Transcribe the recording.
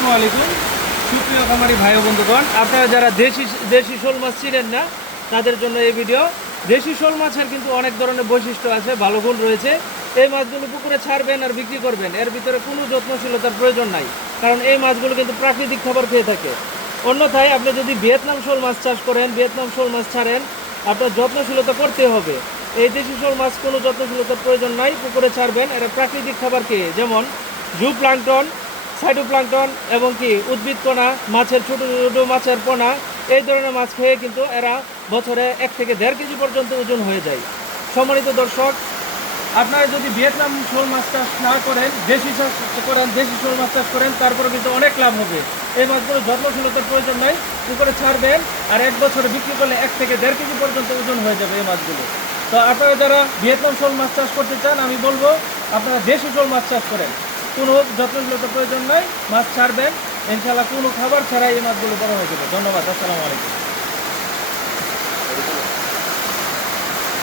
আসসালামু আলাইকুম সুপ্রিয় খামারি ভাই ও বন্ধুগণ, আপনারা যারা দেশি শোল মাছ চিনেন না তাদের জন্য এই ভিডিও। দেশি শোল মাছের কিন্তু অনেক ধরনের বৈশিষ্ট্য আছে, ভালো গুণ রয়েছে। এই মাছগুলো পুকুরে ছাড়বেন আর বিক্রি করবেন, এর ভিতরে কোনো যত্নশীলতার প্রয়োজন নাই, কারণ এই মাছগুলো কিন্তু প্রাকৃতিক খাবার খেয়ে থাকে। অন্যথায় আপনি যদি ভিয়েতনাম শোল মাছ চাষ করেন, ভিয়েতনাম শোল মাছ ছাড়েন, আপনার যত্নশীলতা করতে হবে। এই দেশি শোল মাছ কোনো যত্নশীলতার প্রয়োজন নাই, পুকুরে ছাড়বেন, এরা প্রাকৃতিক খাবার খেয়ে, যেমন জুপ্লাঙ্কটন, সাইটোপ্লাঙ্কটন এবং কি উদ্ভিদ কণা, মাছের ছোটো ছোটো মাছের পোনা, এই ধরনের মাছ খেয়ে কিন্তু এরা বছরে 1 থেকে 1.5 কেজি পর্যন্ত ওজন হয়ে যায়। সম্মানিত দর্শক, আপনারা যদি ভিয়েতনাম শোল মাছ চাষ না করেন, দেশি চাষ করেন, দেশি শোল মাছ চাষ করেন, তারপরে কিন্তু অনেক লাভ হবে। এই মাছগুলো যত্নশীলতার প্রয়োজন নাই, পুকুরে ছাড়বেন আর 1 বছরে বিক্রি করলে 1 থেকে 1.5 কেজি পর্যন্ত ওজন হয়ে যাবে এই মাছগুলো। তো আপনারা যারা ভিয়েতনাম শোল মাছ চাষ করতে চান, আমি বলবো আপনারা দেশি শোল মাছ চাষ করেন, কোনো যত্নশীলতার প্রয়োজন নাই, মাছ ছাড়বেন, ইনশাআল্লাহ কোনো খাবার ছাড়াই এই মাছগুলো বড় হয়ে যাবে। ধন্যবাদ, আসসালামু আলাইকুম।